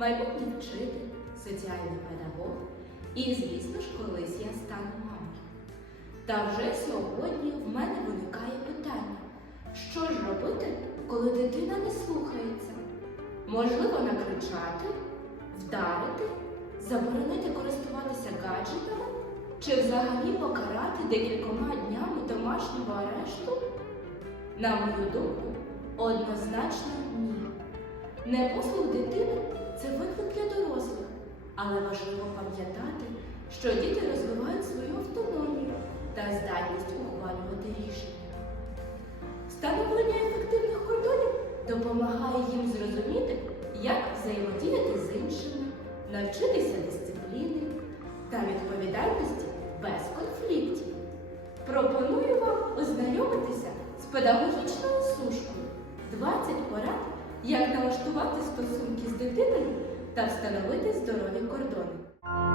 майбутній вчитель, соціальний педагог і, звісно ж, колись я стану мамою. Та вже сьогодні в мене виникає питання, що ж робити, коли дитина не слухається? Можливо, накричати, вдарити, заборонити користуватися гаджетами чи взагалі покарати декількома днями домашнього арешту? На мою думку, однозначно. Непослух дитини це виклик для дорослих, але важливо пам'ятати, що діти розвивають свою автономію та здатність ухвалювати рішення. Встановлення ефективних кордонів допомагає їм зрозуміти, як взаємодіяти з іншими, навчитися дисципліни та відповідальності без конфліктів. Пропоную вам ознайомитися з педагогічною сушкою 20 порад, як налаштувати стосунки з дитиною та встановити здорові кордони.